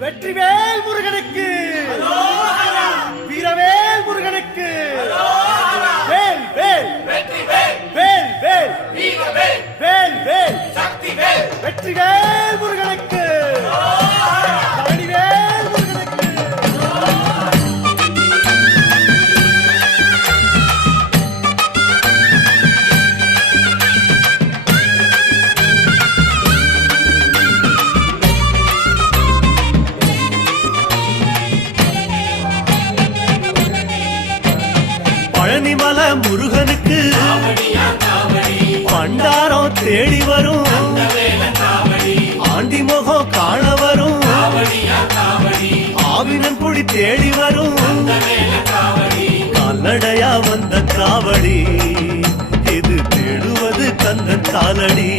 வெற்றிவேல் முருகனுக்கு, வீரவேல் முருகனுக்கு, வேல் வேல் வேல் வேல் வேல் வேல் வெற்றிவேல் முருகனுக்கு, பழனிவேல் முருகனுக்கு. பழனிமல முருகனுக்கு பண்டாரம் தேடி வரும், ஆண்டி முகம் காண வரும், ஆவினன் குடி தேடி வரும், கால்நடையா வந்த காவடி இது தேடுவது கந்தன் காலடி.